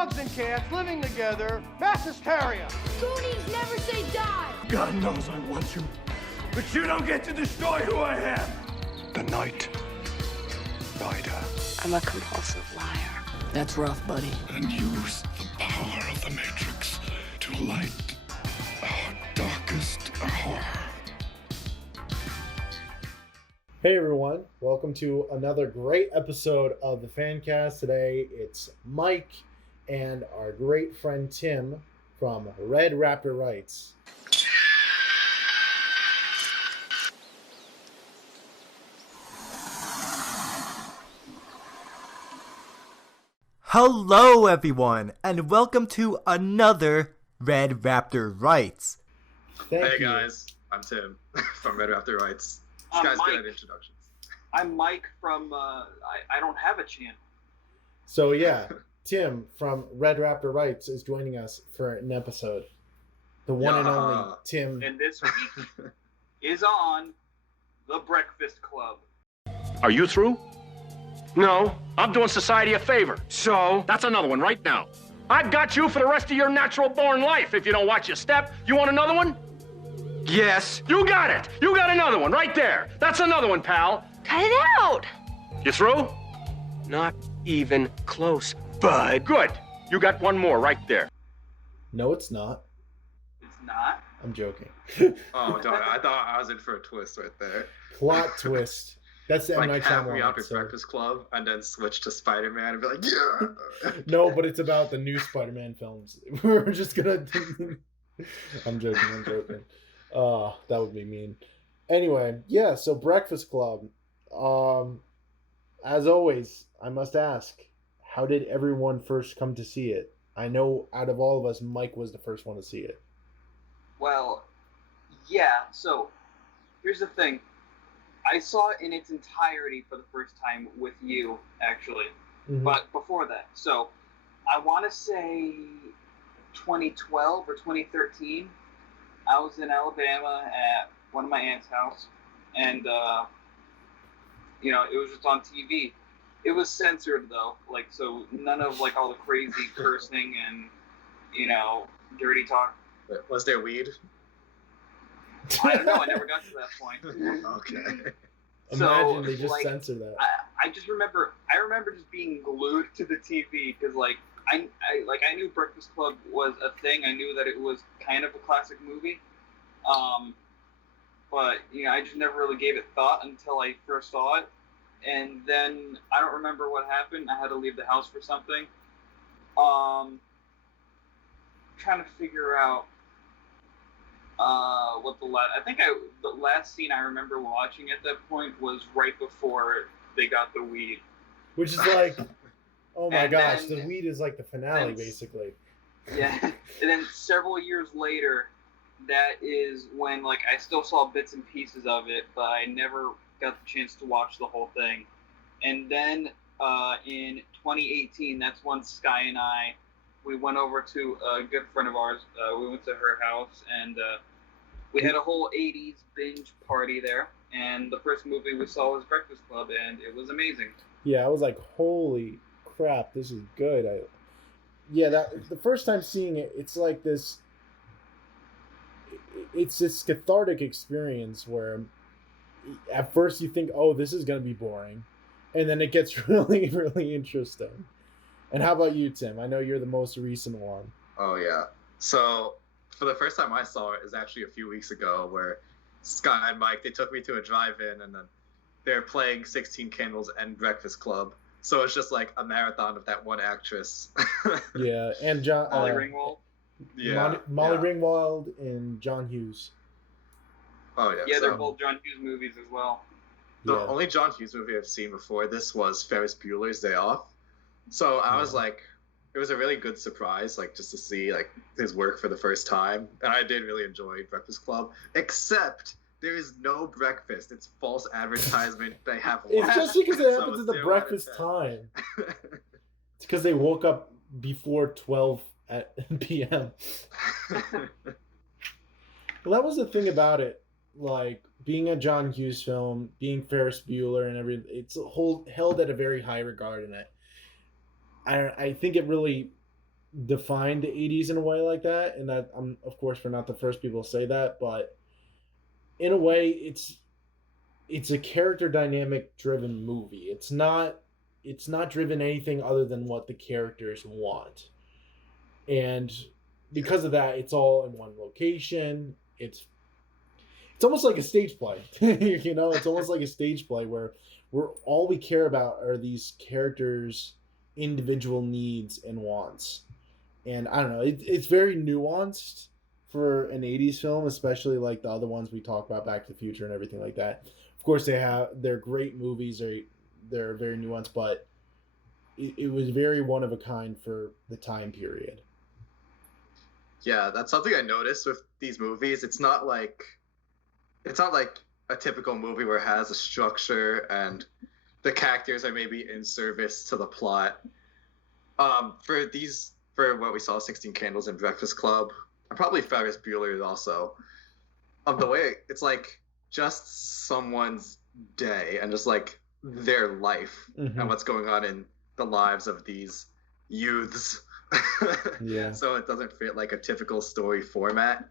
dogs and cats living together, mass hysteria. Goonies never say die. God knows I want you, but you don't get to destroy who I am. The Night Rider. I'm a compulsive liar. That's rough, buddy. And use the power of the Matrix to light our darkest hour. Hey everyone, welcome to another great episode of the FanCast. Today it's Mike and our great friend Tim from Red Raptor Writes. Hello everyone, and welcome to another Red Raptor Writes. Hey guys, I'm Tim from Red Raptor Writes. This guy's good at introductions. I'm Mike from, I don't have a channel. So yeah, Tim from Red Raptor Writes is joining us for an episode. The one and only Tim. And this week is on The Breakfast Club. Are you through? No, I'm doing society a favor. So? That's another one right now. I've got you for the rest of your natural born life if you don't watch your step. You want another one? Yes. You got it. You got another one right there. That's another one, pal. Cut it out. You through? Not even close, bud. Good. You got one more right there. No, it's not. It's not? I'm joking. Oh, darn, I thought I was in for a twist right there. Plot twist. That's the like have me out with Breakfast Club and then switch to Spider-Man and be like, yeah. No, but it's about the new Spider-Man films. We're just gonna. I'm joking. That would be mean. Anyway, yeah. So Breakfast Club. As always, I must ask, how did everyone first come to see it? I know out of all of us, Mike was the first one to see it. Well, yeah. So here's the thing. I saw it in its entirety for the first time with you, actually. Mm-hmm. But before that, so I want to say 2012 or 2013, I was in Alabama at one of my aunt's house, and, it was just on TV. It was censored, though, so none of, all the crazy cursing and, dirty talk. Was there weed? I don't know. I never got to that point. Okay. Imagine they just censor that. I remember just being glued to the TV because I knew Breakfast Club was a thing. I knew that it was kind of a classic movie. But I just never really gave it thought until I first saw it. And then I don't remember what happened. I had to leave the house for something. Trying to figure out what the last scene I remember watching at that point was right before they got the weed. Which is like, oh my gosh, the weed is like the finale, basically. Yeah, and then several years later, that is when I still saw bits and pieces of it, but I never got the chance to watch the whole thing. And then in 2018, that's when Sky and I, we went over to a good friend of ours. We went to her house, and we had a whole 80s binge party there. And the first movie we saw was Breakfast Club, and it was amazing. Yeah, I was like, holy crap, this is good. The first time seeing it, it's like this. It's this cathartic experience where at first you think, oh, this is going to be boring. And then it gets really, really interesting. And how about you, Tim? I know you're the most recent one. Oh, yeah. So, for the first time I saw it is actually a few weeks ago where Sky and Mike, they took me to a drive-in and then they're playing 16 Candles and Breakfast Club. So it's just like a marathon of that one actress. Yeah, and John... Molly Ringwald. Yeah. Molly Ringwald and John Hughes. Oh, yeah. Yeah, they're both John Hughes movies as well. The only John Hughes movie I've seen before this was Ferris Bueller's Day Off. So I was like, it was a really good surprise, just to see his work for the first time. And I did really enjoy Breakfast Club, except there is no breakfast. It's false advertisement. They have lunch. It's just because it happens at the breakfast time. It's because they woke up before 12 p.m. Well, that was the thing about it. Being a John Hughes film, being Ferris Bueller and everything, it's held at a very high regard in it. I think it really defined the 80s in a way like that, and that I'm of course we're not the first people to say that, but in a way it's a character dynamic driven movie. It's not driven anything other than what the characters want. And because of that, it's all in one location. It's almost like a stage play. It's almost like a stage play where all we care about are these characters' individual needs and wants. And I don't know, it's very nuanced for an 80s film, especially like the other ones we talk about, Back to the Future and everything like that. Of course, they're great movies, they're very nuanced, but it was very one of a kind for the time period. Yeah, that's something I noticed with these movies. It's not like a typical movie where it has a structure and the characters are maybe in service to the plot. For what we saw, 16 Candles and Breakfast Club, and probably Ferris Bueller also. The way it's like just someone's day and just like their life and what's going on in the lives of these youths. Yeah. So it doesn't fit like a typical story format.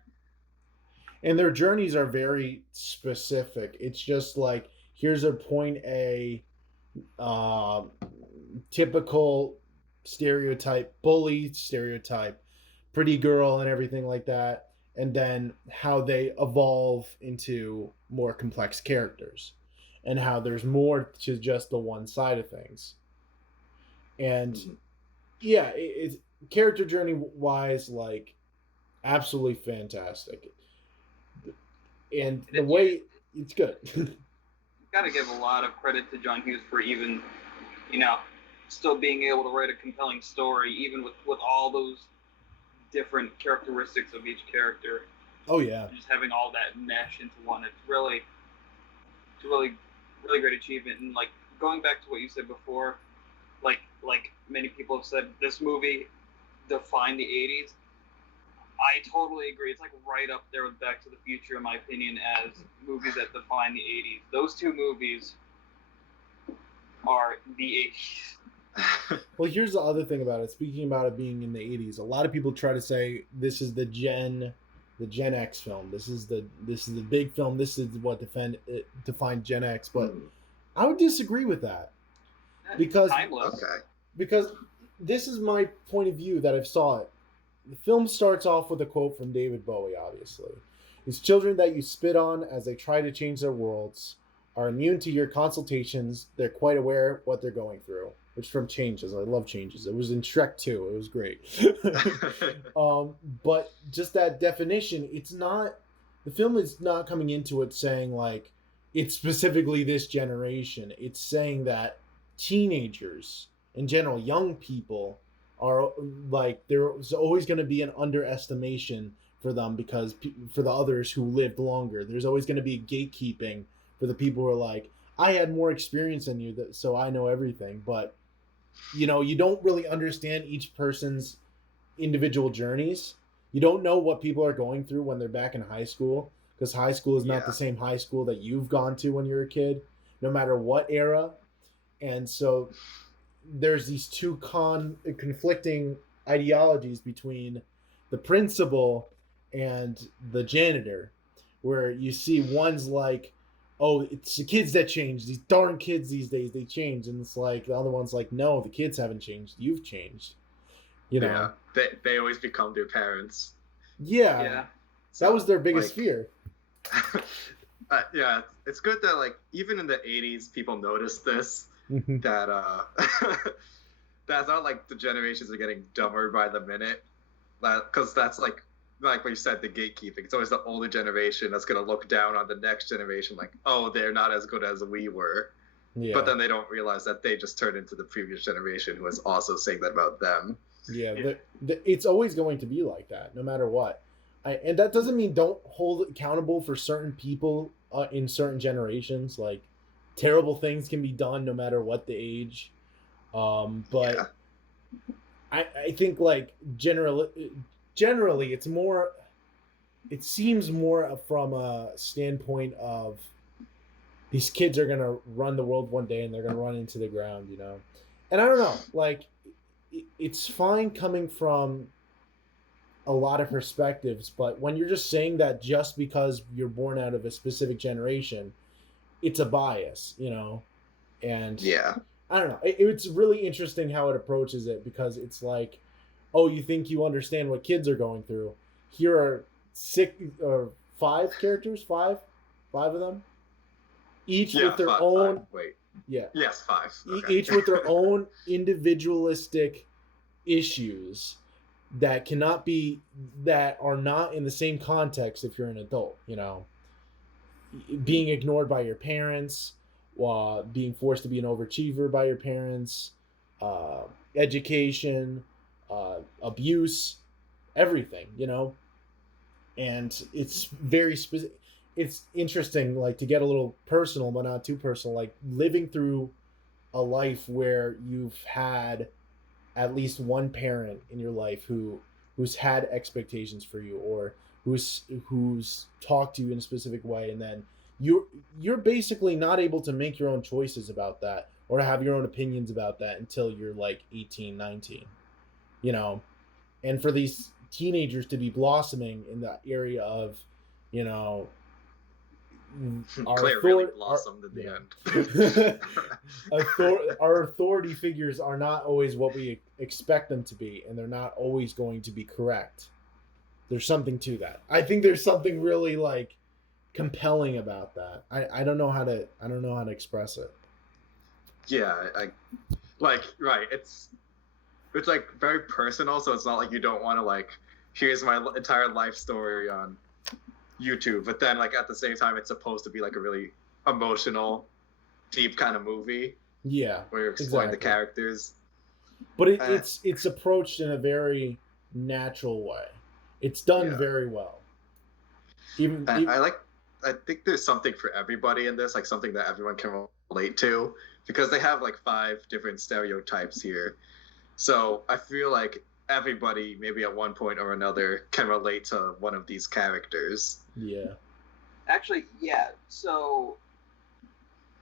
And their journeys are very specific. It's just like, here's a point A, typical stereotype, bully stereotype, pretty girl and everything like that. And then how they evolve into more complex characters and how there's more to just the one side of things. And yeah, it's character journey wise, like absolutely fantastic. And the way it's good. Got to give a lot of credit to John Hughes for even, still being able to write a compelling story, even with all those different characteristics of each character. Oh yeah. Just having all that mesh into one. It's a really great achievement. And like going back to what you said before, like many people have said, this movie defined the 80s. I totally agree. It's like right up there with Back to the Future, in my opinion, as movies that define the 80s. Those two movies are the 80s. Well, here's the other thing about it. Speaking about it being in the 80s, a lot of people try to say this is the Gen X film. This is the big film. This is what defined Gen X. But I would disagree with that because this is my point of view that I've saw it. The film starts off with a quote from David Bowie, obviously. These children that you spit on as they try to change their worlds are immune to your consultations. They're quite aware what they're going through. Which from Changes. I love Changes. It was in Shrek 2. It was great. But just that definition, the film is not coming into it saying like, it's specifically this generation. It's saying that teenagers, in general, young people, are like, there's always going to be an underestimation for them because for the others who lived longer, there's always going to be gatekeeping for the people who are like, I had more experience than you, so I know everything. But you don't really understand each person's individual journeys. You don't know what people are going through when they're back in high school, because high school is not the same high school that you've gone to when you're a kid, no matter what era. And so there's these two conflicting ideologies between the principal and the janitor, where you see one's like, oh, it's the kids that change. These darn kids these days, they change. And it's like, the other one's like, no, the kids haven't changed. You've changed. Yeah, they always become their parents. Yeah. So, that was their biggest fear. Yeah, it's good that, like, even in the 80s, people noticed this. That that's not like the generations are getting dumber by the minute, because that's like what you said, the gatekeeping. It's always the older generation that's going to look down on the next generation like, oh, they're not as good as we were. Yeah. But then they don't realize that they just turned into the previous generation who was also saying that about them. Yeah. It's always going to be like that, no matter what. And that doesn't mean don't hold accountable for certain people in certain generations. Like, terrible things can be done no matter what the age. But I think, like, generally it seems more from a standpoint of these kids are going to run the world one day and they're going to run into the ground, And I don't know, like, it's fine coming from a lot of perspectives, but when you're just saying that just because you're born out of a specific generation, it's a bias, you know? And Yeah. I don't know. It's really interesting how it approaches it, because it's like, oh, you think you understand what kids are going through. Here are five characters, five of them, each with their own. Five. Wait. Yeah. Yes, five. Okay. Each with their own individualistic issues that are not in the same context if you're an adult, you know. Being ignored by your parents, being forced to be an overachiever by your parents, education, abuse, everything, you know. And it's very specific. It's interesting, like, to get a little personal, but not too personal, like living through a life where you've had at least one parent in your life who's had expectations for you, or who's talked to you in a specific way, and then you're basically not able to make your own choices about that or have your own opinions about that until you're like 18, 19, you know. And for these teenagers to be blossoming in the area of, you know, Claire really blossomed at the end. Our authority figures are not always what we expect them to be, and they're not always going to be correct. There's something to that. I think there's something really like compelling about that. I don't know how to express it. Yeah, right. It's like very personal, so it's not like you don't want to like, here's my entire life story on YouTube, but then like at the same time it's supposed to be like a really emotional, deep kind of movie. Yeah, where you're exploring the characters. But it's approached in a very natural way. It's done very well. I think there's something for everybody in this, like something that everyone can relate to, because they have like 5 different stereotypes here. So I feel like everybody, maybe at one point or another, can relate to one of these characters. Yeah. Actually, yeah. So,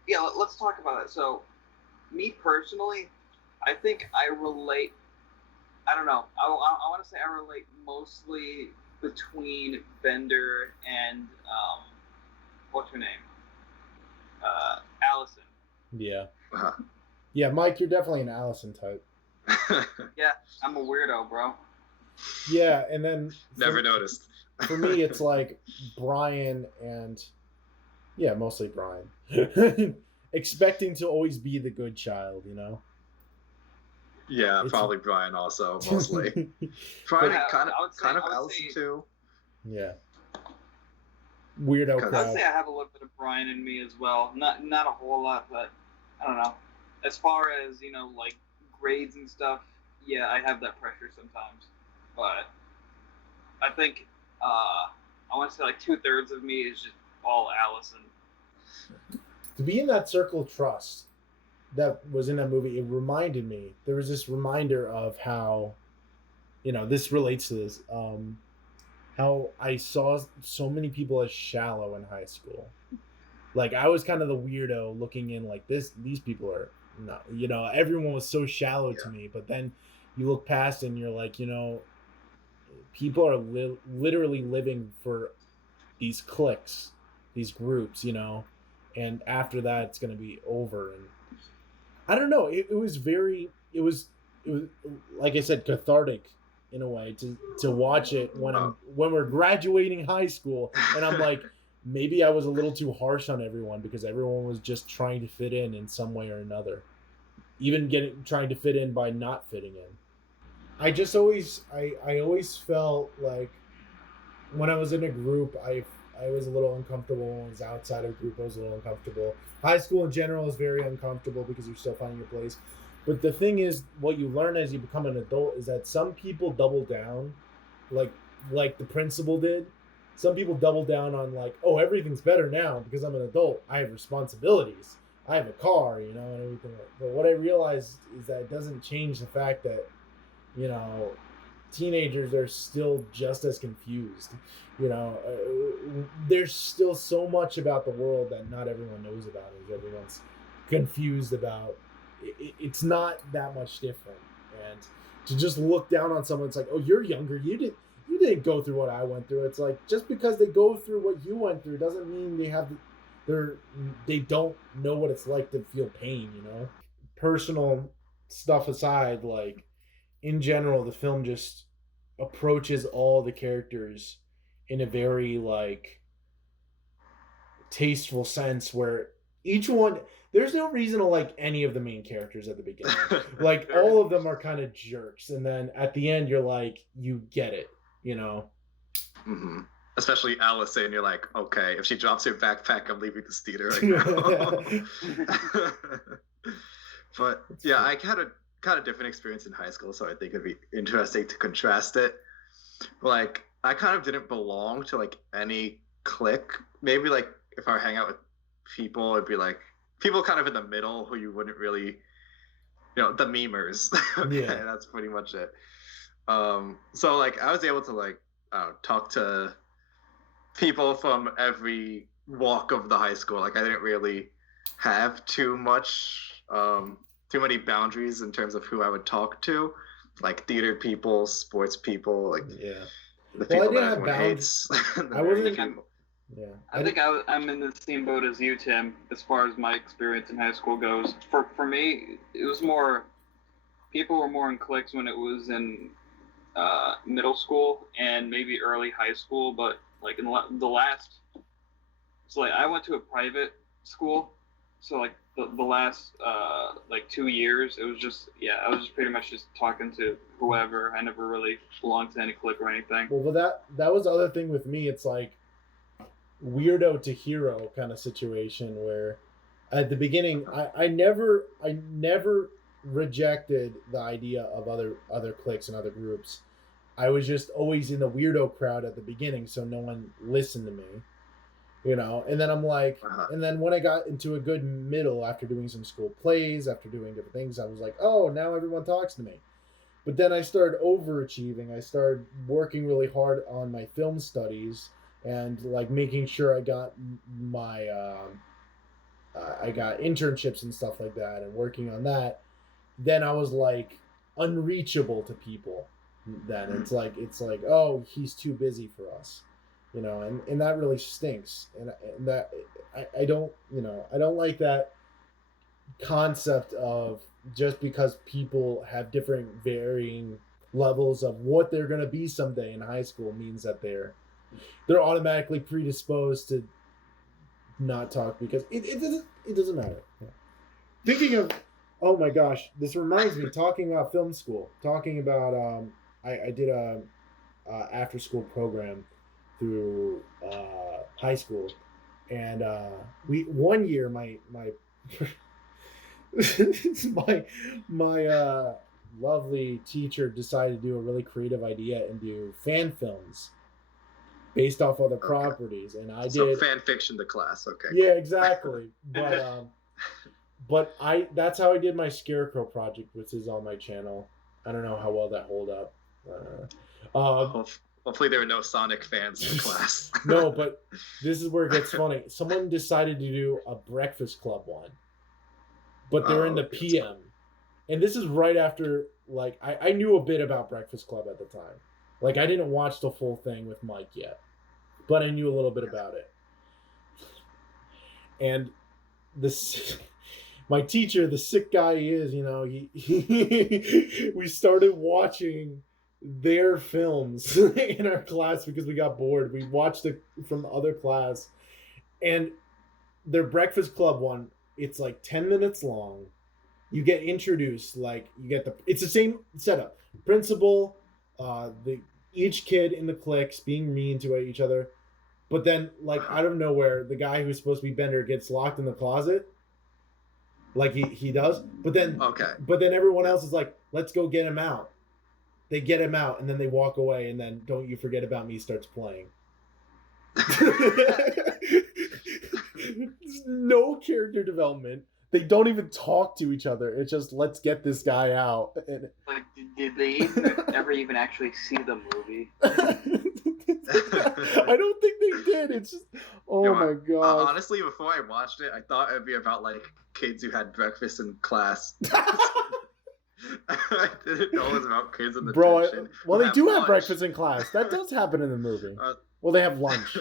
yeah, let's talk about it. So, me personally, I think I relate. I don't know. I want to say I relate mostly between Bender and what's her name? Allison. Yeah. Yeah, Mike, you're definitely an Allison type. Yeah, I'm a weirdo, bro. Yeah, and then never noticed. For me, it's like Brian and mostly Brian, expecting to always be the good child, you know. Yeah, probably Brian also mostly. Brian kind of Allison too. Yeah. Weirdo crowd. I'd say I have a little bit of Brian in me as well. Not a whole lot, but I don't know. As far as, you know, like grades and stuff, yeah, I have that pressure sometimes. But I think I want to say like 2/3 of me is just all Allison. To be in that circle of trust that was in that movie, it reminded me. There was this reminder of how, you know, this relates to this. How I saw so many people as shallow in high school. Like, I was kind of the weirdo looking in like this. These people are not, you know, everyone was so shallow to me. But then you look past and you're like, you know, people are literally living for these cliques, these groups, you know, and after that it's going to be over. And I don't know. It was like I said, cathartic in a way to watch it when we're graduating high school, and I'm like, maybe I was a little too harsh on everyone because everyone was just trying to fit in some way or another, even trying to fit in by not fitting in. I always felt like when I was in a group, I was a little uncomfortable. When I was outside of a group, I was a little uncomfortable. High school in general is very uncomfortable because you're still finding your place. But the thing is, what you learn as you become an adult is that some people double down, like the principal did. Some people double down on like, oh, everything's better now because I'm an adult. I have responsibilities. I have a car, you know, and everything. But what I realized is that it doesn't change the fact that, you know, teenagers are still just as confused. You know, there's still so much about the world that not everyone knows about. Everyone's confused about. It's not that much different, and to just look down on someone, it's like, oh, you're younger, you didn't go through what I went through. It's like, just because they go through what you went through doesn't mean they don't know what it's like to feel pain, you know? Personal stuff aside, like, in general, the film just approaches all the characters in a very, like, tasteful sense where each one, there's no reason to like any of the main characters at the beginning. Like, all of them are kind of jerks, and then at the end you're like, you get it, you know? Mm-hmm. Especially Allison, you're like, okay, if she drops her backpack, I'm leaving this theater right now. But yeah, I had a kind of different experience in high school, so I think it'd be interesting to contrast it. Like, I kind of didn't belong to like any clique. Maybe like if I hang out with people, it'd be like people kind of in the middle who you wouldn't really, you know, the memers. Okay, yeah. That's pretty much it. So like I was able to like talk to people from every walk of the high school. Like I didn't really have too many boundaries in terms of who I would talk to, like theater people, sports people, like the people that everyone hates. I think I'm in the same boat as you, Tim, as far as my experience in high school goes. For me, it was more, people were more in cliques when it was in middle school and maybe early high school, but like in the last, so like I went to a private school, so like the last like 2 years, it was just, I was just pretty much just talking to whoever. I never really belonged to any clique or anything. Well, that was the other thing with me. It's like weirdo to hero kind of situation where at the beginning I never rejected the idea of other cliques and other groups. I was just always in the weirdo crowd at the beginning, so no one listened to me, you know. And then I'm like, and then when I got into a good middle after doing some school plays, after doing different things, I was like, oh, now everyone talks to me. But then I started overachieving. I started working really hard on my film studies and like making sure I got my I got internships and stuff like that and working on that. Then I was like unreachable to people. Then it's like, oh, he's too busy for us, you know, and that really stinks. And that I don't like that concept of just because people have different varying levels of what they're going to be someday in high school means that they're automatically predisposed to not talk, because it doesn't matter. Yeah. Thinking of, oh my gosh, this reminds me, talking about film school, talking about I did a after school program through high school, and one year my lovely teacher decided to do a really creative idea and do fan films based off other properties, and I did fan fiction to class. Okay. Yeah, exactly. But that's how I did my Scarecrow project, which is on my channel. I don't know how well that hold up. Hopefully there were no Sonic fans in class. No, but this is where it gets funny. Someone decided to do a Breakfast Club one, but they're in the PM. And this is right after, like, I knew a bit about Breakfast Club at the time. Like, I didn't watch the full thing with Mike yet, but I knew a little bit about it. And my teacher, the sick guy he is, you know, we started watching their films in our class because we got bored. We watched it from the other class, and their Breakfast Club one, it's like 10 minutes long. You get introduced, like it's the same setup. Principal, each kid in the cliques being mean to each other, but then like out of nowhere, the guy who's supposed to be Bender gets locked in the closet. Like he does, but then everyone else is like, let's go get him out. They get him out, and then they walk away, and then Don't You Forget About Me starts playing. There's no character development. They don't even talk to each other. It's just, let's get this guy out. And like, did they ever even actually see the movie? I don't think they did. It's just, my god. Honestly, before I watched it, I thought it'd be about like kids who had breakfast in class. I didn't know it was about kids in the Bro, detention. well, they do have lunch. breakfast in class. That does happen in the movie. Well, they have lunch.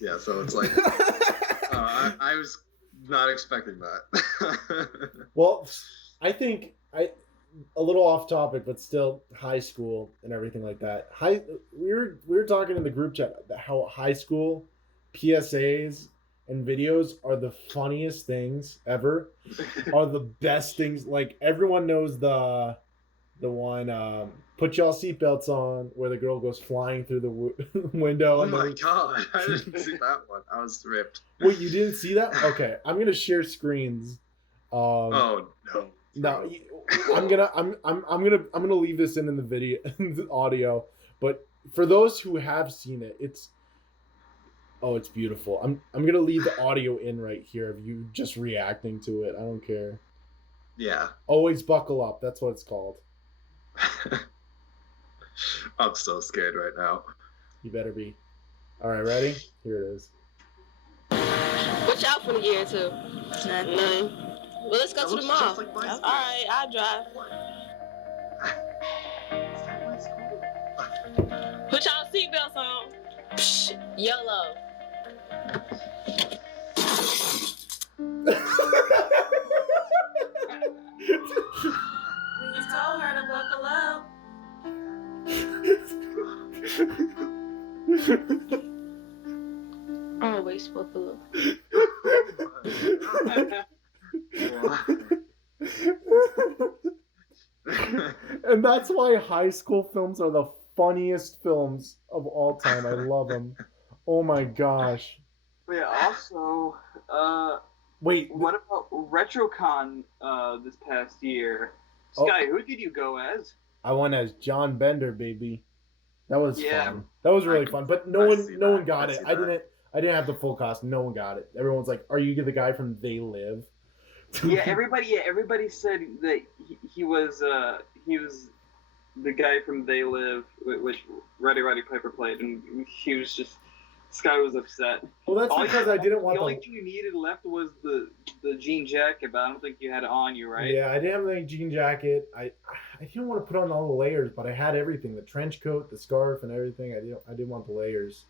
Yeah, so it's like I was not expecting that. Well, I think a little off topic, but still high school and everything like that. We were talking in the group chat how high school PSAs and videos are the funniest things ever, are the best things. Like everyone knows the one put y'all seatbelts on where the girl goes flying through the window. Oh my god, I didn't see that one. I was ripped. Wait, you didn't see that? Okay, I'm gonna share screens. Oh no. No, I'm gonna leave this in the video, the audio. But for those who have seen it, it's beautiful. I'm gonna leave the audio in right here of you just reacting to it. I don't care. Yeah. Always buckle up. That's what it's called. I'm so scared right now. You better be. All right, ready? Here it is. What y'all finna get into? Nothing. Well, let's go to the mall. Like all right, I'll drive. Put y'all seatbelts on. Psh, YOLO. We told her to buckle up. Always buckle up. And that's why high school films are the funniest films of all time. I love them. Oh my gosh. Yeah, also, wait, what about RetroCon this past year? Sky, who did you go as? I went as John Bender, baby. That was fun. That I was really fun. But no one got it. I didn't have the full costume. No one got it. Everyone's like, "Are you the guy from They Live?" Yeah, everybody said that he was the guy from They Live, which Roddy Piper played, and he was just, Sky was upset. Well, that's because I didn't want the only thing you needed left was the jean jacket, but I don't think you had it on you, right? Yeah, I didn't have any jean jacket. I didn't want to put on all the layers, but I had everything: the trench coat, the scarf, and everything. I didn't want the layers.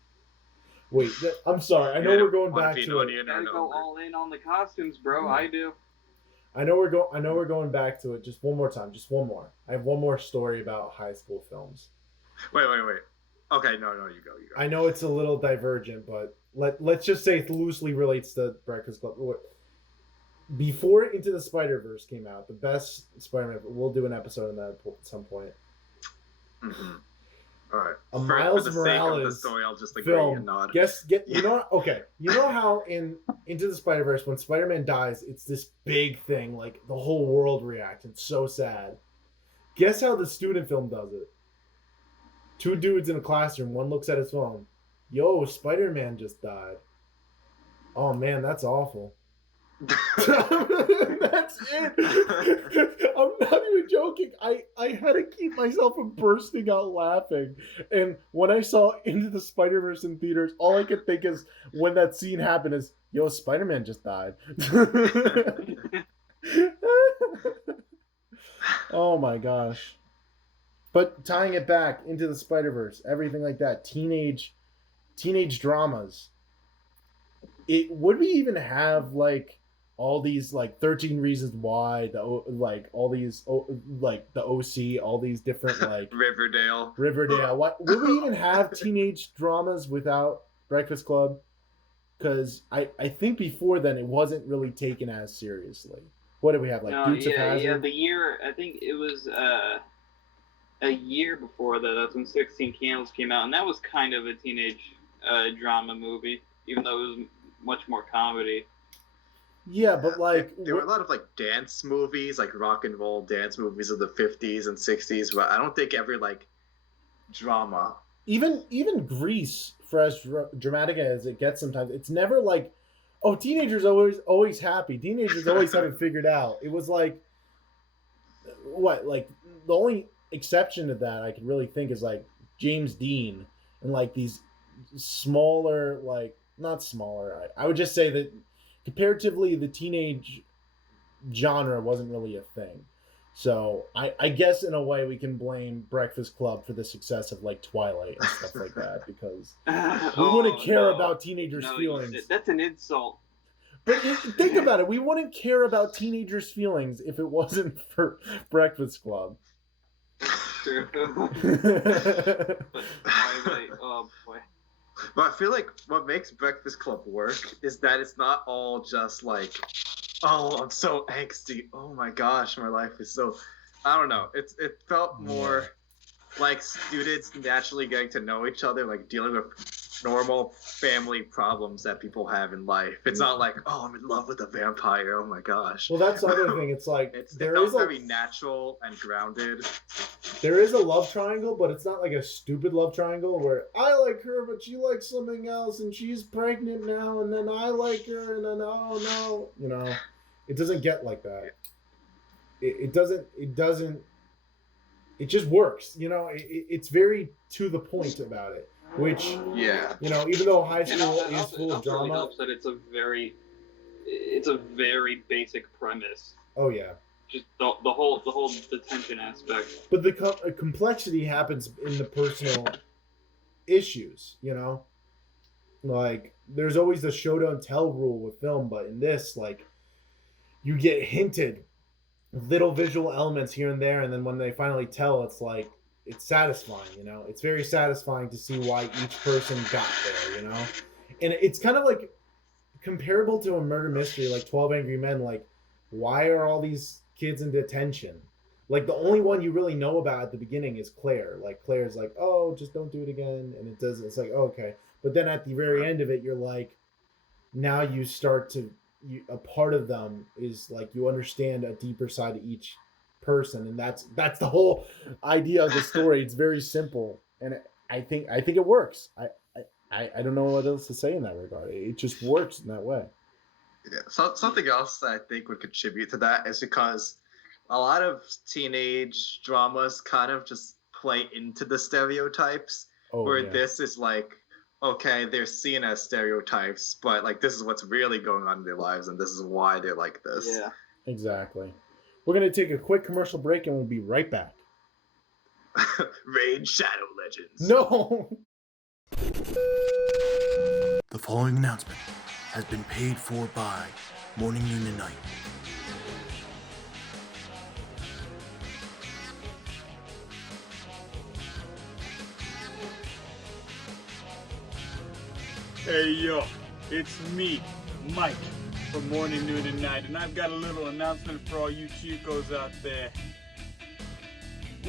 Wait, I'm sorry. I know we're going back to it. You gotta go all in on the costumes, bro. I do. I know we're going back to it. Just one more time. Just one more. I have one more story about high school films. Wait. Okay, no, you go. I know it's a little divergent, but let's just say it loosely relates to Breakfast Club. Before Into the Spider-Verse came out, the best Spider-Man. We'll do an episode on that at some point. Mm-hmm. All right. A Miles for the Morales sake of the story, I'll just agree film. and nod. You know what? Okay. You know how in Into the Spider-Verse, when Spider-Man dies, it's this big thing, like the whole world reacts. It's so sad. Guess how the student film does it? Two dudes in a classroom. One looks at his phone. Yo, Spider-Man just died. Oh man, that's awful. That's it. I'm not even joking. I had to keep myself from bursting out laughing. And when I saw Into the Spider-Verse in theaters, all I could think is when that scene happened is, yo, Spider-Man just died. Oh my gosh. But tying it back into the Spider-Verse, everything like that, teenage dramas. Would we even have like all these like 13 Reasons Why, the OC, all these different like Riverdale. What would we even have teenage dramas without Breakfast Club? Because I think before then it wasn't really taken as seriously. What did we have, like Dukes of Hazzard? Yeah, the year, I think it was a year before that. That's when 16 Candles came out, and that was kind of a teenage drama movie, even though it was much more comedy. Yeah, but like there were a lot of like dance movies, like rock and roll dance movies of the 50s and 60s, but I don't think every like drama. Even Grease, for as dramatic as it gets sometimes, it's never like, oh, teenagers always happy. Teenagers always have it figured out. It was like, what, like the only exception to that I could really think is like James Dean and like these smaller, like not smaller. I would just say that comparatively the teenage genre wasn't really a thing. So I guess in a way we can blame Breakfast Club for the success of like Twilight and stuff like that, because we wouldn't care about teenagers' feelings. That's an insult. But think about it. We wouldn't care about teenagers' feelings if it wasn't for Breakfast Club. True. Oh boy. But I feel like what makes Breakfast Club work is that it's not all just like, oh, I'm so angsty. Oh my gosh, my life is so... I don't know. It felt more like students naturally getting to know each other, like dealing with normal family problems that people have in life. It's not like, oh, I'm in love with a vampire. Oh my gosh. Well, that's the other thing. It's like it felt very natural and grounded. There is a love triangle, but it's not like a stupid love triangle where I like her, but she likes something else, and she's pregnant now, and then I like her, and then oh no, you know, it doesn't get like that. It doesn't. It just works, you know. It's very to the point about it. Which, you know, even though high school is full of drama, really helps that it's a very basic premise. Oh yeah, just the whole detention aspect. But the complexity happens in the personal issues, you know. Like there's always the show don't tell rule with film, but in this, like, you get hinted little visual elements here and there, and then when they finally tell, it's like. It's satisfying, you know. It's very satisfying to see why each person got there, you know. And it's kind of like comparable to a murder mystery, like 12 Angry Men. Like, why are all these kids in detention? Like, the only one you really know about at the beginning is Claire. Like, Claire's like, oh, just don't do it again. And it does. It's like, oh, okay. But then at the very end of it, you're like, now you start to, a part of them is like, you understand a deeper side of each person, and that's the whole idea of the story. It's very simple, and I think it works. I don't know what else to say in that regard. It just works in that way. Yeah. So something else that I think would contribute to that is because a lot of teenage dramas kind of just play into the stereotypes. This is like, okay, they're seen as stereotypes, but like this is what's really going on in their lives, and this is why they're like this. Yeah. Exactly. We're going to take a quick commercial break, and we'll be right back. Raid Shadow Legends. No! The following announcement has been paid for by Morning, Noon, and Night. Hey, yo, it's me, Mike, from Morning, Noon, and Night, and I've got a little announcement for all you chicos out there.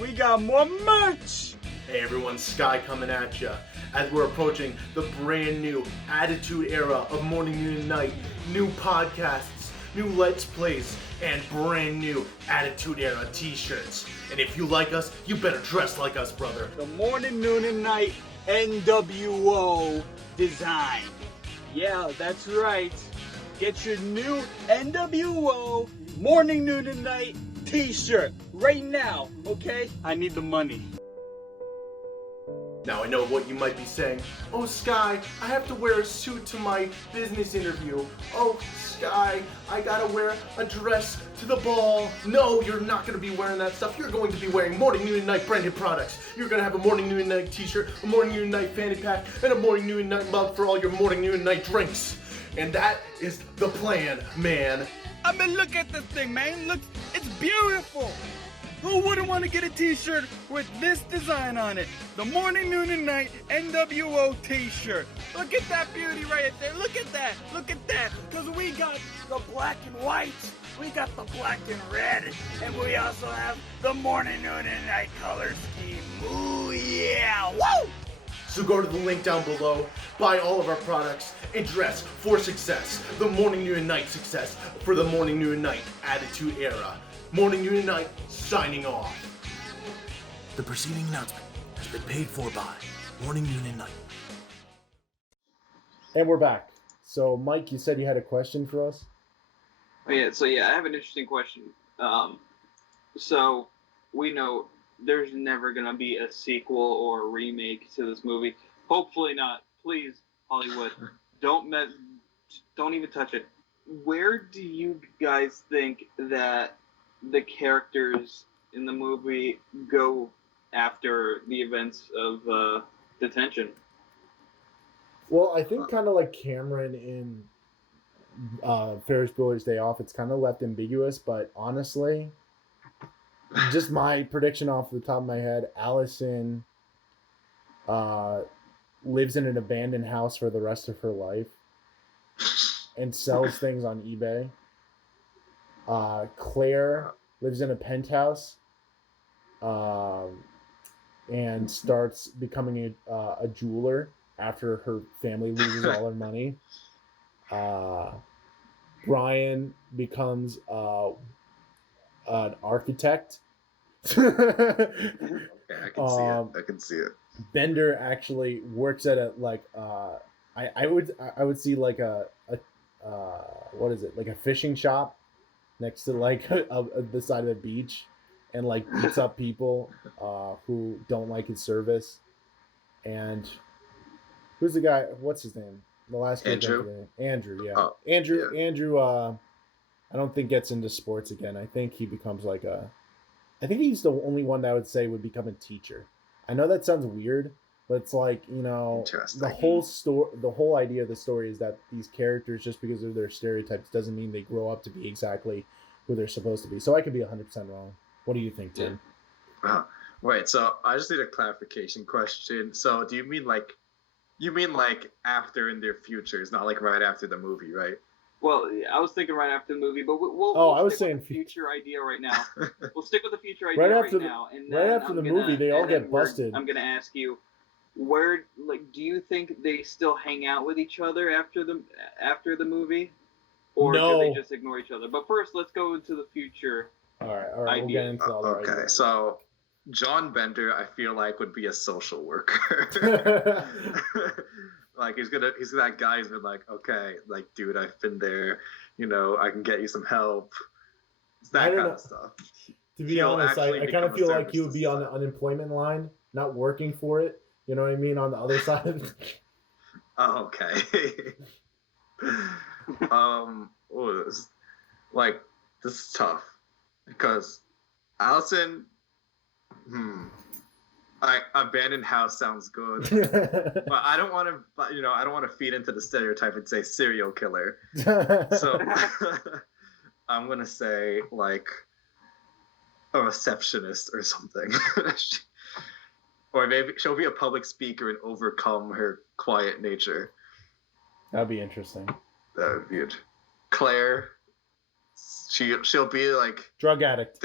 We got more merch! Hey everyone, Sky coming at ya as we're approaching the brand new Attitude Era of Morning, Noon, and Night. New podcasts, new Let's Plays, and brand new Attitude Era t-shirts. And if you like us, you better dress like us, brother. The Morning, Noon, and Night NWO design. Yeah, that's right. Get your new NWO Morning, Noon, and Night t-shirt right now, okay? I need the money. Now I know what you might be saying. Oh, Sky, I have to wear a suit to my business interview. Oh, Sky, I gotta wear a dress to the ball. No, you're not gonna be wearing that stuff. You're going to be wearing Morning, Noon, and Night branded products. You're gonna have a Morning, Noon, and Night t-shirt, a Morning, Noon, and Night fanny pack, and a Morning, Noon, and Night mug for all your Morning, Noon, and Night drinks. And that is the plan, man. I mean, look at this thing, man. Look, it's beautiful. Who wouldn't want to get a t-shirt with this design on it? The Morning, Noon, and Night NWO t-shirt. Look at that beauty right there. Look at that. Look at that. Because we got the black and white. We got the black and red. And we also have the Morning, Noon, and Night color scheme. Ooh, yeah. Woo! So go to the link down below, buy all of our products, and dress for success. The Morning, Noon, and Night success for the Morning, Noon, and Night Attitude Era. Morning, Noon, and Night, signing off. The preceding announcement has been paid for by Morning, Noon, and Night. And we're back. So, Mike, you said you had a question for us? Oh, yeah, so I have an interesting question. So we know there's never going to be a sequel or a remake to this movie. Hopefully not. Please, Hollywood, don't even touch it. Where do you guys think that the characters in the movie go after the events of detention. Well, I think kind of like Cameron in Ferris Bueller's Day Off, it's kind of left ambiguous, but honestly, just my prediction off the top of my head, Allison lives in an abandoned house for the rest of her life and sells things on eBay. Claire lives in a penthouse and starts becoming a jeweler after her family loses all their money. Brian becomes an architect. Okay, I can see it. I can see it. Bender actually works at a I would see like a what is it, like a fishing shop next to like the side of the beach, and like beats up people who don't like his service. And who's the guy? What's his name? The last guy. Andrew. Yeah. Oh, Andrew. yeah. Andrew. I don't think gets into sports again. I think he becomes like a. I think he's the only one that I would say would become a teacher. I know that sounds weird, but it's like, you know, the whole story, the whole idea of the story is that these characters, just because of their stereotypes, doesn't mean they grow up to be exactly who they're supposed to be. So I could be 100% wrong. What do you think, Tim? Wait, so I just need a clarification question. So do you mean like after in their futures, not like right after the movie, right? Well, I was thinking right after the movie, but we'll I was stick saying with the future idea right now. We'll stick with the future idea right right after now. And right after the movie, they all get busted. I'm gonna ask you, where, like, do you think they still hang out with each other after the movie, or do they just ignore each other? But first, let's go into the future. All right, we'll get into all that. Okay, so John Bender, I feel like, would be a social worker. Like he's that guy who's been like, okay, like, dude, I've been there, you know, I can get you some help. It's that kind of stuff. To be honest, I kind of feel like he would be on the unemployment line, not working for it. You know what I mean? On the other side of it. Oh, okay. This is tough because Allison. Abandoned house sounds good, but I don't want to. You know, I don't want to feed into the stereotype and say serial killer. So I'm gonna say like a receptionist or something, or maybe she'll be a public speaker and overcome her quiet nature. That'd be interesting. That would be it. Claire, she'll be like drug addict.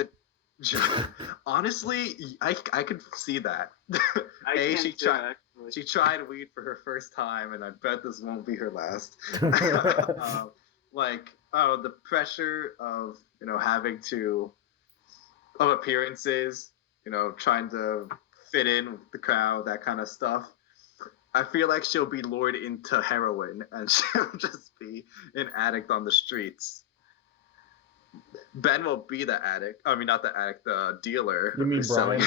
Honestly, I could see that. She tried weed for her first time, and I bet this won't be her last. The pressure of, you know, having to, of appearances, you know, trying to fit in with the crowd, that kind of stuff. I feel like she'll be lured into heroin, and she'll just be an addict on the streets. Ben will be the addict. I mean, not the addict, the dealer. You mean Brian?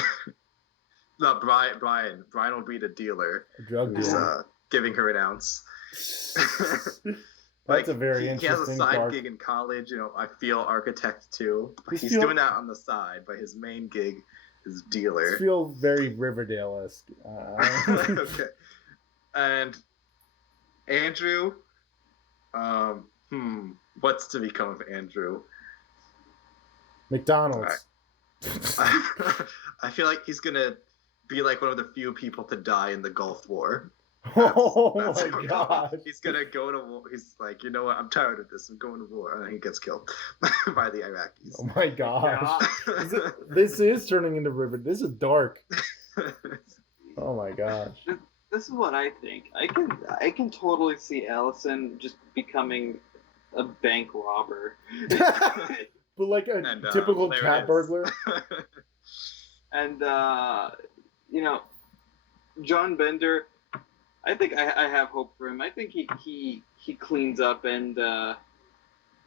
No, Brian. Brian will be the dealer. A drug dealer. Giving her an ounce. That's a very interesting He has a side part. gig in college. You know, I feel architect too. He's doing that on the side, but his main gig is dealer. I feel very Riverdale-esque. Okay. And Andrew, what's to become of Andrew? McDonald's. I feel like he's gonna be like one of the few people to die in the Gulf War. That's my god! He's gonna go to war. He's like, you know what? I'm tired of this. I'm going to war, and then he gets killed by the Iraqis. Oh my gosh! This is turning into River. This is dark. Oh my gosh! This is what I think. I can totally see Allison just becoming a bank robber. But like a typical cat burglar. And you know, John Bender, I think I have hope for him. I think he cleans up and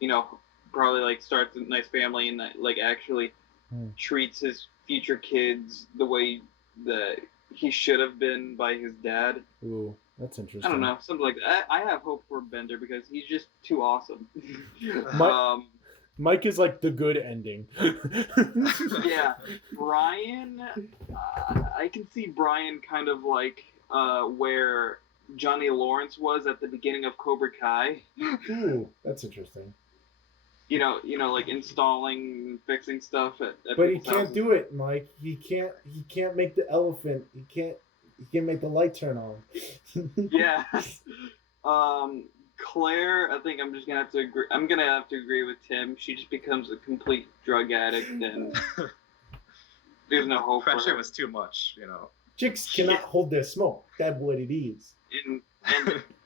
you know, probably like starts a nice family and like actually treats his future kids the way that he should have been by his dad. Ooh, that's interesting. I don't know, something like that. I have hope for Bender because he's just too awesome. Mike is like the good ending. Yeah, Brian. I can see Brian kind of like where Johnny Lawrence was at the beginning of Cobra Kai. Ooh, that's interesting. You know, like installing, fixing stuff at But he people's can't houses. do it, Mike. He can't make the elephant. He can't make the light turn on. Yeah. Claire, I think I'm just gonna have to agree. I'm gonna have to agree with Tim. She just becomes a complete drug addict, and there's no hope. Pressure for her. was too much, you know. Chicks cannot hold their smoke. That's what it is. And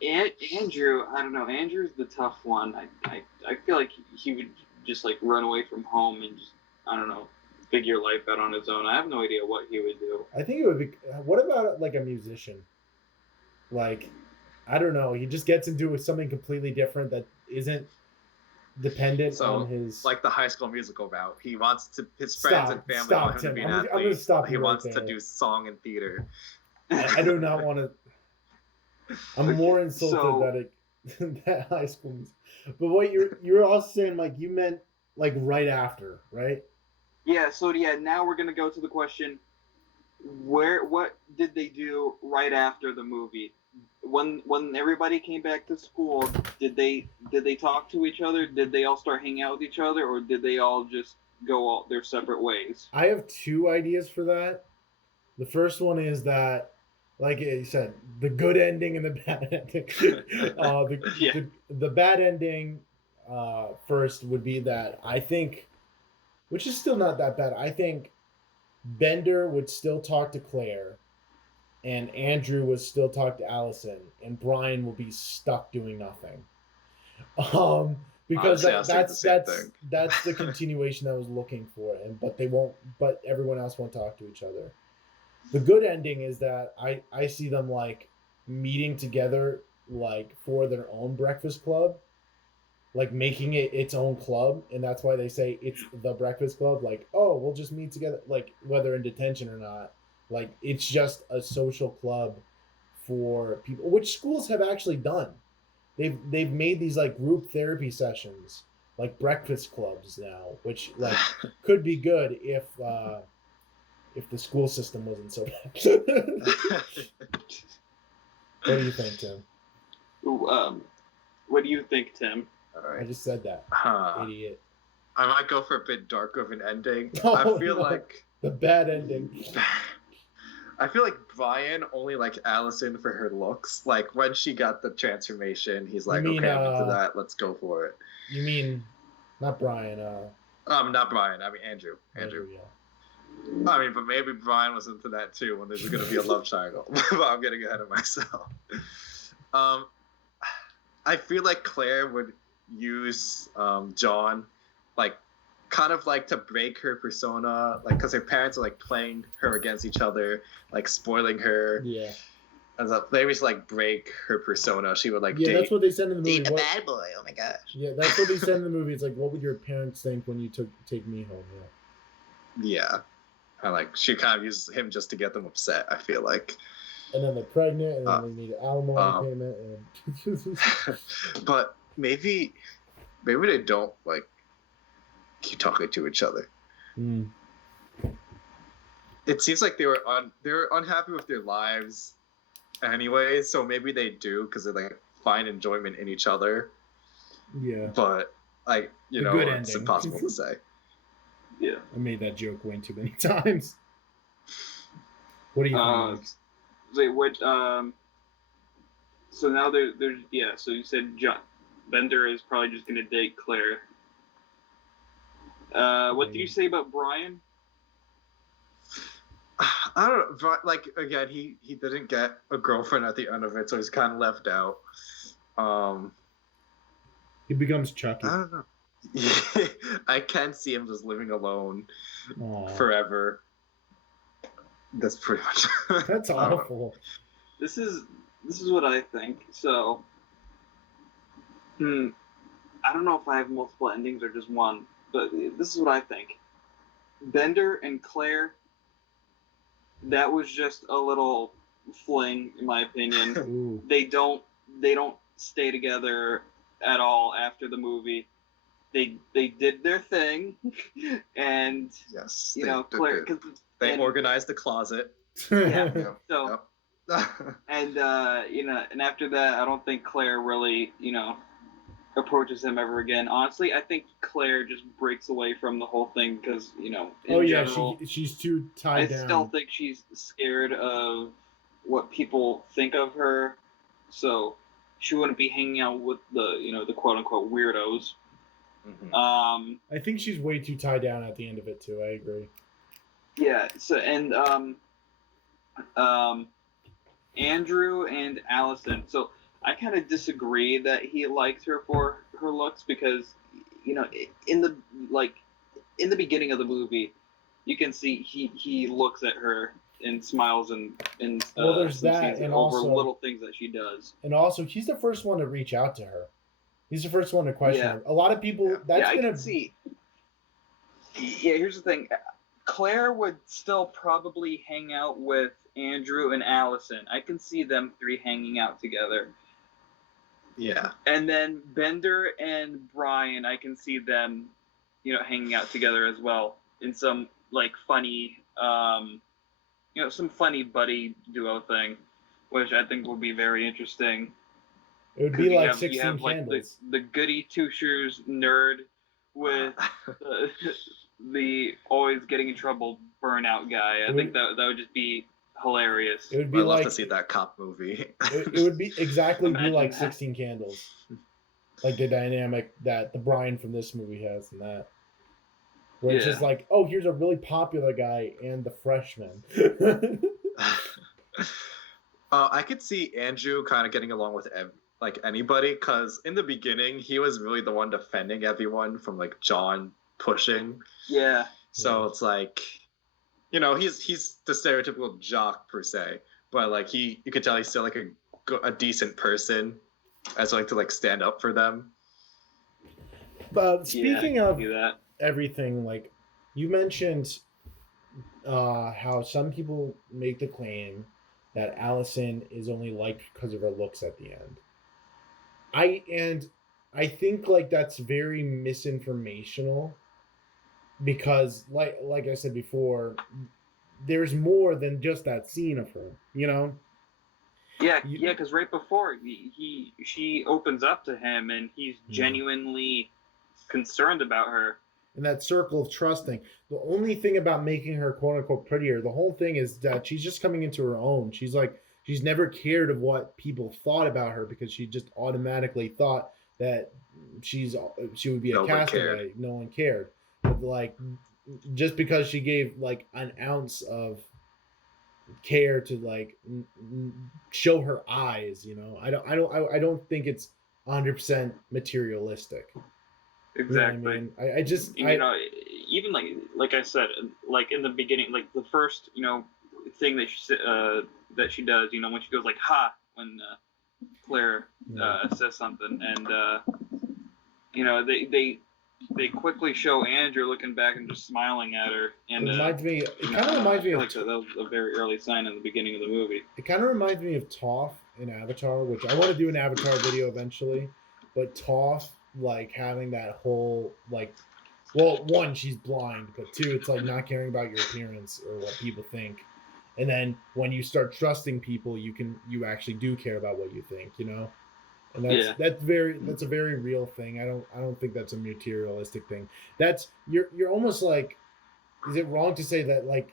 Andrew, I don't know. Andrew's the tough one. I feel like he would just like run away from home and just, I don't know, figure life out on his own. I have no idea what he would do. I think it would be. What about like a musician? Like, I don't know. He just gets into something completely different that isn't dependent on his. Like the High School Musical route. He wants to. His friends and family want him to be an athlete. I'm gonna stop he you right wants to there. do song and theater. I do not want to. I'm more insulted that High School Musical. But what you're also saying, like, you meant like right after, right? Yeah. So yeah, now we're gonna go to the question: what did they do right after the movie? When everybody came back to school, did they talk to each other? Did they all start hanging out with each other, or did they all just go all their separate ways? I have two ideas for that. The first one is that, like you said, the good ending and the bad ending. The bad ending first would be that I think, which is still not that bad. I think Bender would still talk to Claire, and Andrew would still talk to Allison, and Brian will be stuck doing nothing. Because Honestly, that's the continuation I was looking for, but they won't. But everyone else won't talk to each other. The good ending is that I see them like meeting together like for their own breakfast club, like making it its own club, and that's why they say it's the Breakfast Club. Like, oh, we'll just meet together, like whether in detention or not. Like, it's just a social club for people, which schools have actually done. They've made these like group therapy sessions, like breakfast clubs now, which like could be good if the school system wasn't so bad. What do you think, Tim? What do you think, Tim? All right. I just said that. Idiot. I might go for a bit darker of an ending. Oh, I feel no. like The bad ending. I feel like Brian only liked Allison for her looks. Like when she got the transformation, he's like, mean, okay, I'm into that. Let's go for it. You mean not Brian? Not Brian. I mean Andrew. Andrew. Yeah. I mean, but maybe Brian was into that too when there's going to be a love triangle. But I'm getting ahead of myself. I feel like Claire would use John, like, kind of like to break her persona, like, because her parents are like playing her against each other, like spoiling her. Yeah. And so maybe to like break her persona, she would like Yeah, date. that's what they said in the movie. Date the bad boy. Oh my gosh. Yeah, that's what they said in the movie. It's like, what would your parents think when you take me home? Yeah. And like she kind of uses him just to get them upset, I feel like. And then they're pregnant, and then they need alimony payment, and but maybe they don't like keep talking to each other. Mm. It seems like they were unhappy with their lives anyway, so maybe they do because they like find enjoyment in each other. Yeah. But like The know, good it's ending. impossible to say. Yeah. I made that joke way too many times. What do you think? Wait, what? So now there's yeah. So you said John Bender is probably just gonna date Claire. What did you say about Brian? I don't know. Like again, he didn't get a girlfriend at the end of it, so he's kind of left out. He becomes Chucky. I don't know. I can't see him just living alone forever. That's pretty much. That's awful. This is what I think. So, I don't know if I have multiple endings or just one, but this is what I think. Bender and Claire. That was just a little fling, in my opinion. Ooh. They don't stay together at all after the movie. they did their thing, and yes, you know, Claire, they organized the closet. Yeah. Yep, So, yep. and you know, and after that, I don't think Claire really, you know, approaches him ever again. Honestly, I think Claire just breaks away from the whole thing because, you know, in general, she's too tied down. I still think she's scared of what people think of her, so she wouldn't be hanging out with the, you know, the quote unquote weirdos. Mm-hmm. I think she's way too tied down at the end of it too. I agree. Yeah. So and Andrew and Allison. So I kind of disagree that he likes her for her looks because, you know, in the beginning of the movie, you can see he looks at her and smiles and well, there's that, and over also little things that she does. And also, he's the first one to reach out to her. He's the first one to question Yeah. her. A lot of people. That's I gonna can see. Yeah, here's the thing. Claire would still probably hang out with Andrew and Allison. I can see them three hanging out together. Yeah. And then Bender and Brian, I can see them, you know, hanging out together as well in some like funny, you know, some funny buddy duo thing, which I think would be very interesting. It would be like you 16 have Candles. like the goody two shoes nerd with the always getting in trouble burnout guy. I think that would just be hilarious. It would be I'd love like to see that cop movie. it would be exactly be like that. 16 Candles, like the dynamic that the Brian from this movie has in that, where it's just like, oh, here's a really popular guy and the freshman. I could see Andrew kind of getting along with like anybody, because in the beginning he was really the one defending everyone from like John pushing. Yeah. So it's like, you know, he's the stereotypical jock per se, but like you could tell he's still like a decent person, as like to like stand up for them. But speaking of that. everything, like you mentioned, how some people make the claim that Allison is only liked because of her looks at the end. I think like that's very misinformational, because like I said before, there's more than just that scene of her, you know? Yeah, because right before she opens up to him and he's genuinely concerned about her. And that circle of trusting. The only thing about making her quote unquote prettier, the whole thing is that she's just coming into her own. She's never cared of what people thought about her, because she just automatically thought that she would be a castaway. No one cared. But like, just because she gave like an ounce of care to like show her eyes, you know, I don't think it's 100% materialistic. Exactly. You know what I mean? I just you know, even like I said, like in the beginning, like the first, you know, thing that she does, you know, when she goes like ha when Claire says something, and you know, they quickly show Andrew looking back and just smiling at her, and it kind of reminds me of like that was a very early sign in the beginning of the movie. It kind of reminds me of Toph in Avatar, which I want to do an Avatar video eventually, but Toph, like having that whole like, well, one, she's blind, but two, it's like not caring about your appearance or what people think. And then when you start trusting people, you actually do care about what you think, you know? And that's a very real thing. I don't think that's a materialistic thing. That's you're almost like, is it wrong to say that like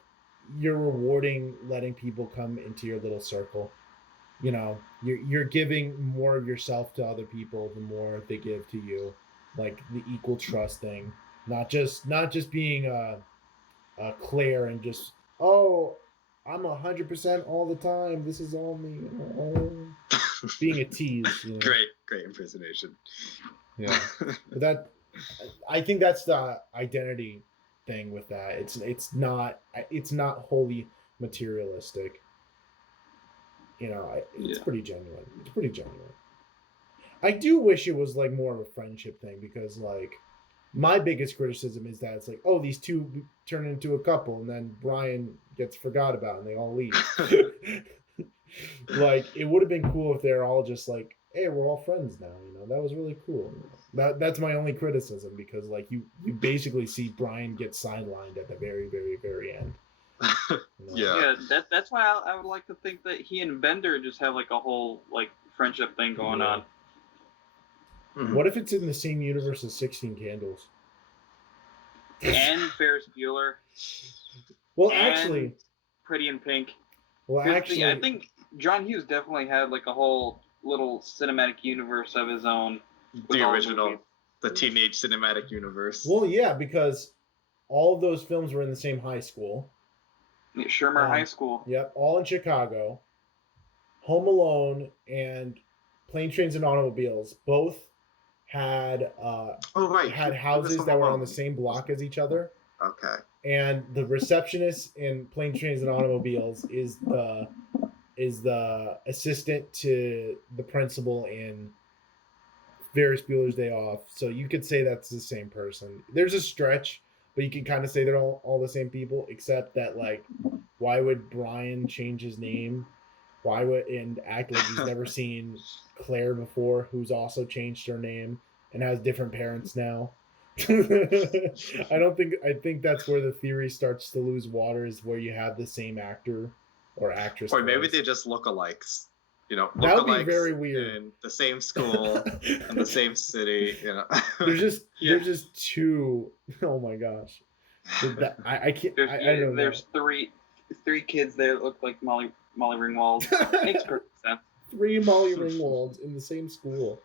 you're rewarding letting people come into your little circle? You know, you're giving more of yourself to other people the more they give to you, like the equal trust thing, not just being a Claire and just, oh, I'm 100% all the time. This is all me. Being a tease. You know? Great impersonation. Yeah, but I think that's the identity thing with that. It's not wholly materialistic. You know, it's pretty genuine. It's pretty genuine. I do wish it was like more of a friendship thing, because like my biggest criticism is that it's like, oh, these two turn into a couple and then Brian gets forgot about and they all leave. Like, it would have been cool if they're all just like, hey, we're all friends now, you know? That was really cool. That's my only criticism, because like you basically see Brian get sidelined at the very, very, very end. Yeah, that's why I would like to think that he and Bender just have like a whole like friendship thing going on. What if it's in the same universe as 16 Candles? And Ferris Bueller. Well, and actually, Pretty in Pink. Well, actually, I think John Hughes definitely had like a whole little cinematic universe of his own. The original, the Teenage Cinematic Universe. Well, yeah, because all of those films were in the same high school. Shermer High School. Yep, all in Chicago. Home Alone and Plane, Trains, and Automobiles both had had houses that were on the same block as each other. Okay. And the receptionist in Plane, Trains, and Automobiles is the assistant to the principal in Ferris Bueller's Day Off. So you could say that's the same person. There's a stretch, but you can kind of say they're all the same people, except that, like, why would Brian change his name? Why would and act like he's never seen Claire before, who's also changed her name and has different parents now? I think that's where the theory starts to lose water, is where you have the same actor or actress. Or maybe they just look-alikes. You know, that would be very weird. In the same school, in the same city, you know. There's just two. Oh my gosh. I can't. I don't know. There's three kids there that look like Molly Ringwald. Makes perfect sense. 3 Molly Ringwalds in the same school.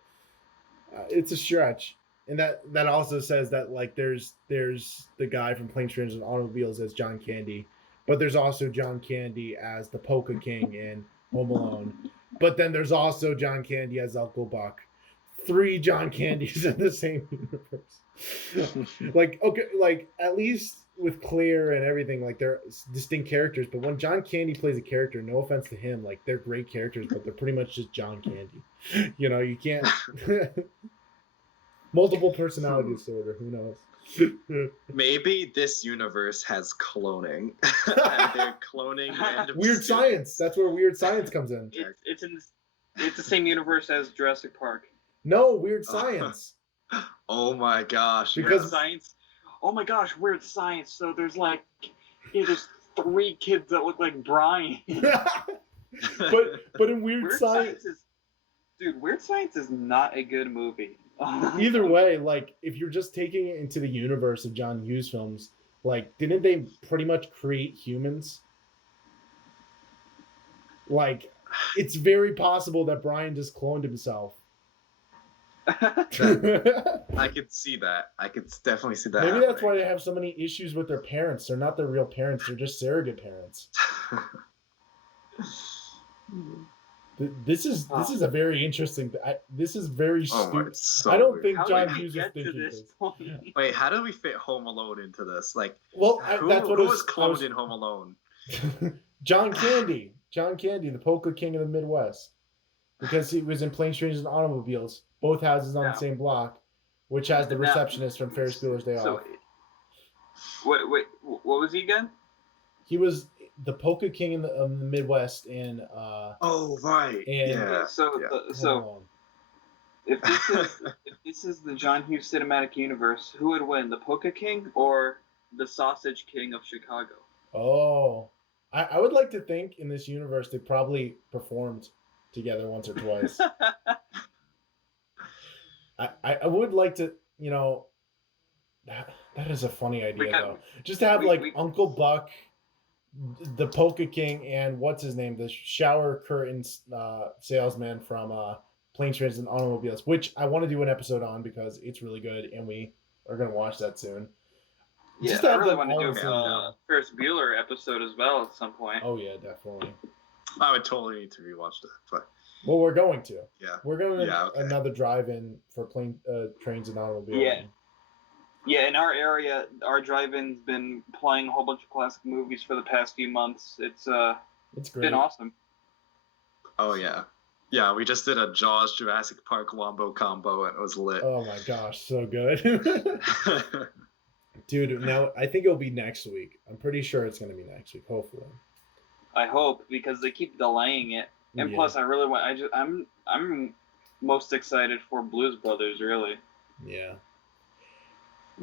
It's a stretch. And that also says that, like, there's the guy from Planes, Trains, and Automobiles as John Candy, but there's also John Candy as the Polka King in Home Alone. But then there's also John Candy as Uncle Buck. 3 John Candys in the same universe. Like, okay, like, at least with Claire and everything, like, they're distinct characters. But when John Candy plays a character, no offense to him, like, they're great characters, but they're pretty much just John Candy. You know, you can't... Multiple personality disorder, who knows? Maybe this universe has cloning. And they're cloning random weird science. That's where weird science comes in. It's the same universe as Jurassic Park. No, weird science. Oh my gosh. Because weird science. Oh my gosh, weird science. So there's there's 3 kids that look like Brian. but in weird science Weird Science is not a good movie. Either way, like, if you're just taking it into the universe of John Hughes films, like, didn't they pretty much create humans? Like, it's very possible that Brian just cloned himself. I could see that. I could definitely see that. Maybe that's why they have so many issues with their parents. They're not their real parents. They're just surrogate parents. This is a very interesting. This is very stupid. So I don't weird. think John Hughes was thinking this. Wait, how do we fit Home Alone into this? Like, well, that's what who was cloned in Home Alone? John Candy, the Polka King of the Midwest, because he was in Planes, Trains, and Automobiles, both houses on the same block, which has the receptionist from Ferris Bueller's Day Off. Wait, what was he again? He was the Polka King in the Midwest in oh right. So if this is the John Hughes cinematic universe, who would win, the Polka King or the Sausage King of Chicago? Oh, I would like to think in this universe they probably performed together once or twice. I would like to, you know, that is a funny idea though. Just to have Uncle Buck, the Polka King, and what's his name, the shower curtains salesman from Planes, Trains, and Automobiles, which I want to do an episode on because it's really good, and we are going to watch that soon. Yeah, just to I have really them want to all do in a Ferris Bueller episode as well at some point. Oh yeah, definitely. I would totally need to rewatch that. But well, we're going to. Yeah. We're going to another drive-in for Trains, and Automobiles. Yeah. Yeah, in our area, our drive-in's been playing a whole bunch of classic movies for the past few months. It's great. Been awesome. Oh yeah. Yeah, we just did a Jaws Jurassic Park Wombo combo and it was lit. Oh my gosh, so good. Dude, now I think it'll be next week. I'm pretty sure it's going to be next week, hopefully. I hope, because they keep delaying it. And plus I really want I'm most excited for Blues Brothers, really. Yeah.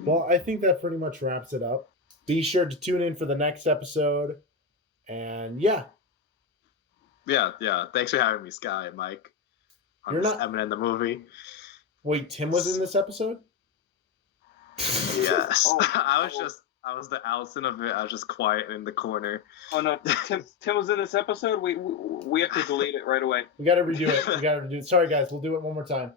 Well, I think that pretty much wraps it up. Be sure to tune in for the next episode. And yeah. Yeah. Thanks for having me, Sky and Mike. On this Eminem the movie. Wait, Tim was in this episode? Yes. I was the Allison of it. I was just quiet in the corner. Oh no, Tim was in this episode. We have to delete it right away. We got to redo it. Sorry, guys. We'll do it one more time.